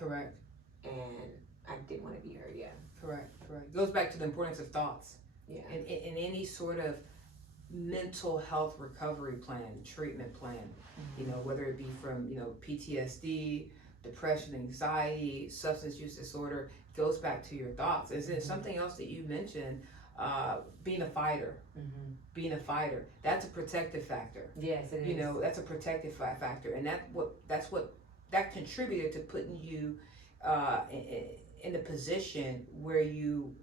Correct. And I didn't want to be her. Yeah. Correct. It goes back to the importance of thoughts. Yeah. In any sort of mental health recovery plan, treatment plan, you know, whether it be from, you know, PTSD, depression, anxiety, substance use disorder, goes back to your thoughts. Is it something else that you mentioned? Being a fighter. Being a fighter, that's a protective factor. Yes, it is. You know, that's a protective factor, and that's what that contributed to putting you in a position where you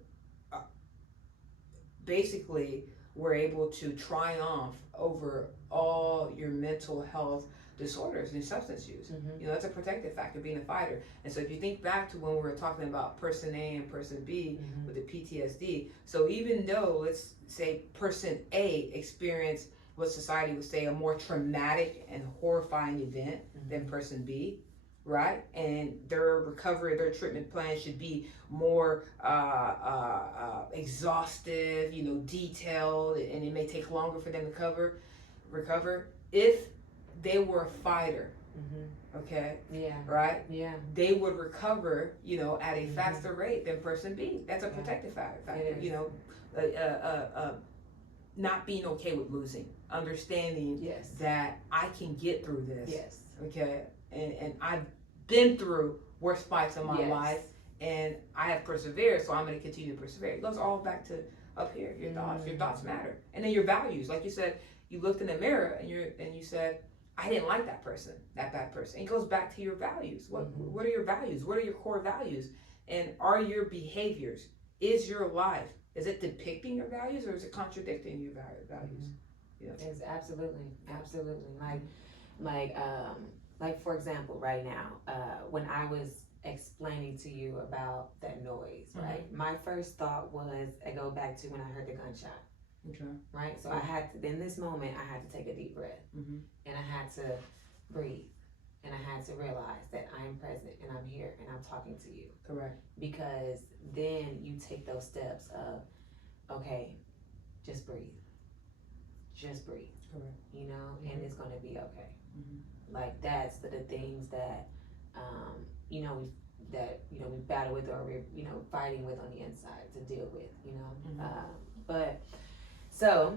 basically were able to triumph over all your mental health disorders and substance use. You know, that's a protective factor, being a fighter. And so if you think back to when we were talking about person A and person B with the PTSD, so even though, let's say, person A experienced what society would say a more traumatic and horrifying event than person B, right? And their recovery, their treatment plan should be more exhaustive, you know, detailed, and it may take longer for them to recover. If they were a fighter, okay, right, they would recover, you know, at a faster rate than person B. That's a protective factor, you know, not being okay with losing, understanding that I can get through this, okay, and I've been through worse fights in my life, and I have persevered, so I'm going to continue to persevere. It goes all back to up here. Your thoughts matter, and then your values. Like you said, you looked in the mirror and you said, I didn't like that person, that bad person. It goes back to your values. What are your values? What are your core values? And are your behaviors, is your life, is it depicting your values, or is it contradicting your values? Yeah. It's absolutely. Like for example, right now, when I was explaining to you about that noise, right? My first thought was, I go back to when I heard the gunshot. Okay. Right? So I had to, in this moment, I had to take a deep breath. And I had to breathe. And I had to realize that I'm present and I'm here and I'm talking to you. Correct. Because then you take those steps of, okay, just breathe. Just breathe. Correct. You know, and it's going to be okay. Like that's the things that, you know, we battle with, or we're, you know, fighting with on the inside to deal with, you know. But so,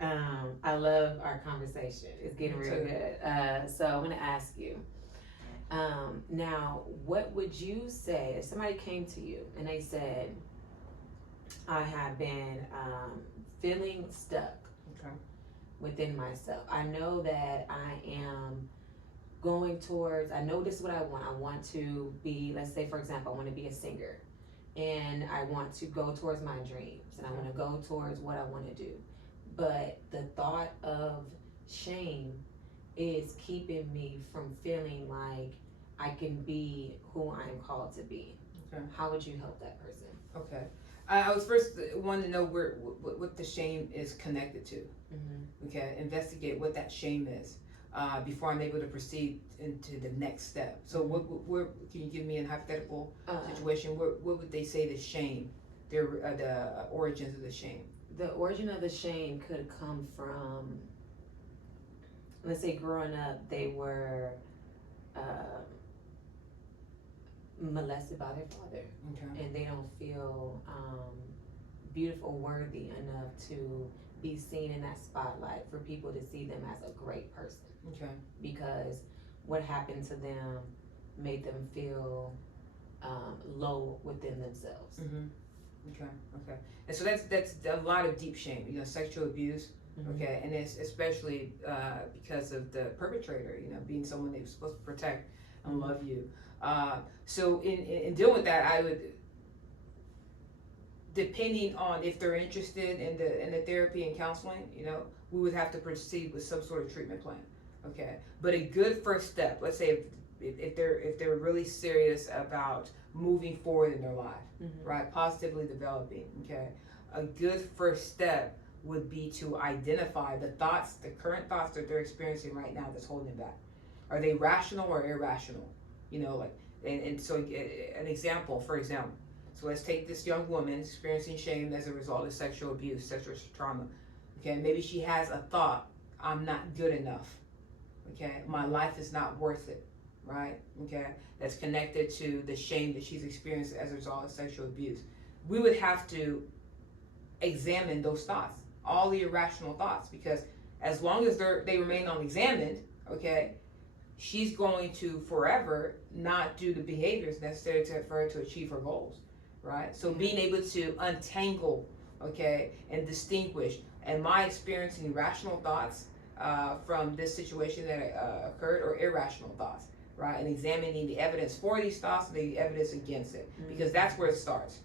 I love our conversation. It's getting really good. So I'm going to ask you, now, what would you say if somebody came to you and they said, I have been feeling stuck within myself. I know that I am going towards, I know this is what I want. I want to be, let's say, for example, I want to be a singer. And I want to go towards my dreams. And I want to go towards what I want to do. But the thought of shame is keeping me from feeling like I can be who I'm called to be. How would you help that person? Okay. I was first wanting to know what the shame is connected to. Okay, investigate what that shame is before I'm able to proceed into the next step. So, what can you give me a hypothetical situation? What would they say the shame, the origins of the shame? The origin of the shame could come from, let's say, growing up, they were molested by their father, and they don't feel beautiful, worthy enough to be seen in that spotlight for people to see them as a great person. Because what happened to them made them feel low within themselves. Okay. And so that's a lot of deep shame. You know, sexual abuse. Okay, and it's especially because of the perpetrator. You know, being someone that was supposed to protect and love you. So in dealing with that, I would, depending on if they're interested in the therapy and counseling, you know, we would have to proceed with some sort of treatment plan. Okay, but a good first step, let's say if they're really serious about moving forward in their life, right, positively developing, okay, a good first step would be to identify the current thoughts that they're experiencing right now that's holding them back. Are they rational or irrational? You know, like, and so an example, for example, so let's take this young woman experiencing shame as a result of sexual abuse, sexual trauma. Okay, maybe she has a thought, I'm not good enough. Okay, my life is not worth it. right? Okay, that's connected to the shame that she's experienced as a result of sexual abuse. We would have to examine those thoughts, all the irrational thoughts, because as long as they remain unexamined, okay, she's going to forever not do the behaviors necessary for her to achieve her goals, right? So being able to untangle, okay, and distinguish, and my experiencing irrational thoughts from this situation that occurred, or irrational thoughts, right? And examining the evidence for these thoughts and the evidence against it, because that's where it starts.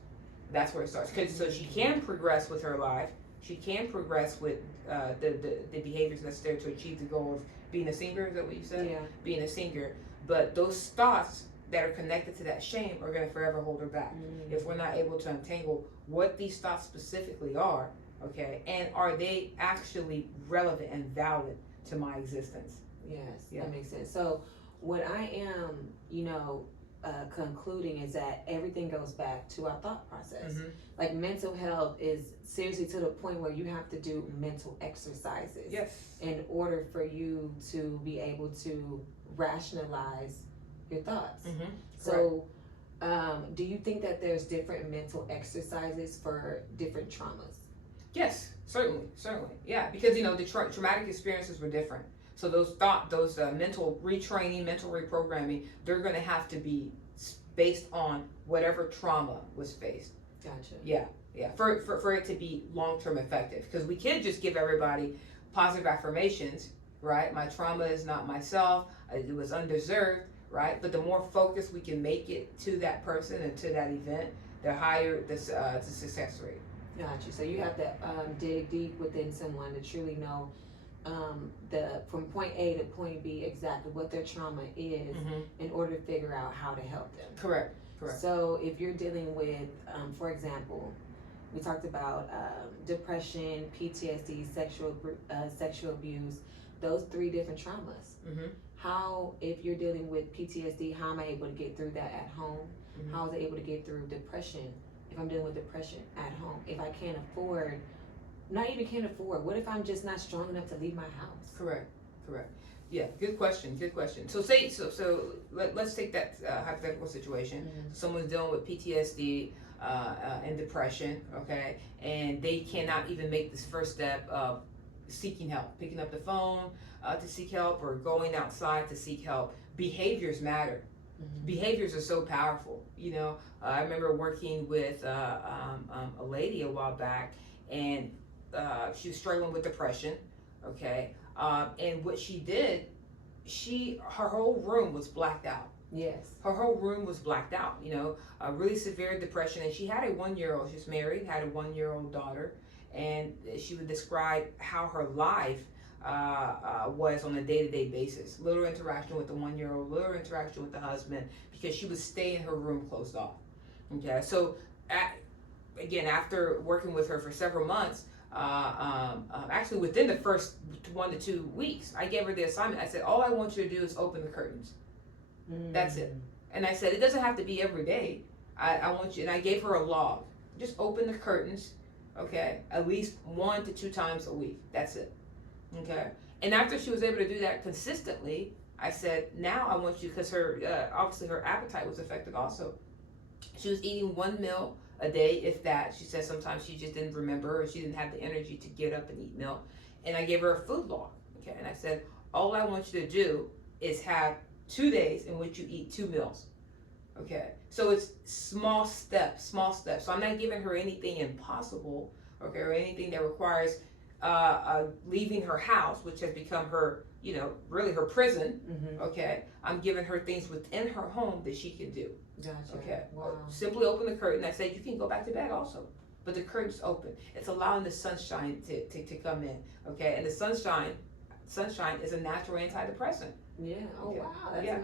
That's where it starts. So she can progress with her life. She can progress with the behaviors necessary to achieve the goal of being a singer. Is that what you said? Yeah. Being a singer. But those thoughts that are connected to that shame are going to forever hold her back if we're not able to untangle what these thoughts specifically are, okay, and are they actually relevant and valid to my existence. Yes, that makes sense. So what I am, concluding is that everything goes back to our thought process. Like mental health is seriously to the point where you have to do mental exercises in order for you to be able to rationalize your thoughts. So do you think that there's different mental exercises for different traumas? Yes, certainly, yeah, because the traumatic experiences were different. So those mental retraining, mental reprogramming, they're going to have to be based on whatever trauma was faced. Gotcha. Yeah. For it to be long-term effective, because we can't just give everybody positive affirmations, right? My trauma is not myself. It was undeserved, right? But the more focused we can make it to that person and to that event, the higher the success rate. Gotcha. So you have to dig deep within someone to truly know from point A to point B exactly what their trauma is in order to figure out how to help them. Correct. So if you're dealing with, for example, we talked about depression, PTSD, sexual abuse, those 3 different traumas. How, if you're dealing with PTSD, how am I able to get through that at home? How is I able to get through depression if I'm dealing with depression at home? If I can't afford, what if I'm just not strong enough to leave my house? Correct. Yeah, good question. So let's take that hypothetical situation. Someone's dealing with PTSD and depression, okay, and they cannot even make this first step of seeking help, picking up the phone to seek help, or going outside to seek help. Behaviors matter. Behaviors are so powerful. I remember working with a lady a while back, and she was struggling with depression, okay, and what she did, her whole room was blacked out. Yes. Her whole room was blacked out, a really severe depression. And she had a 1-year-old, she's married, had a 1-year-old daughter, and she would describe how her life was on a day-to-day basis. Little interaction with the 1-year-old, little interaction with the husband, because she would stay in her room closed off. Okay, so again, after working with her for several months, actually within the first 1 to 2 weeks, I gave her the assignment. I said, all I want you to do is open the curtains. That's it. And I said, it doesn't have to be every day. I want you, and I gave her a log. Just open the curtains, okay, at least 1 to 2 times a week. That's it. Okay. And after she was able to do that consistently, I said, now I want you, because her obviously her appetite was affected also. She was eating 1 meal a day, if that. She said sometimes she just didn't remember, or she didn't have the energy to get up and eat milk. And I gave her a food log. Okay. And I said, all I want you to do is have 2 days in which you eat 2 meals. Okay. So it's small steps. So I'm not giving her anything impossible, okay, or anything that requires leaving her house, which has become her, really her prison. Okay. I'm giving her things within her home that she can do. Gotcha. Okay. Wow. Simply open the curtain. I said, you can go back to bed also, but the curtain's open. It's allowing the sunshine to come in. Okay. And the sunshine is a natural antidepressant. Yeah. Oh, okay. wow. That's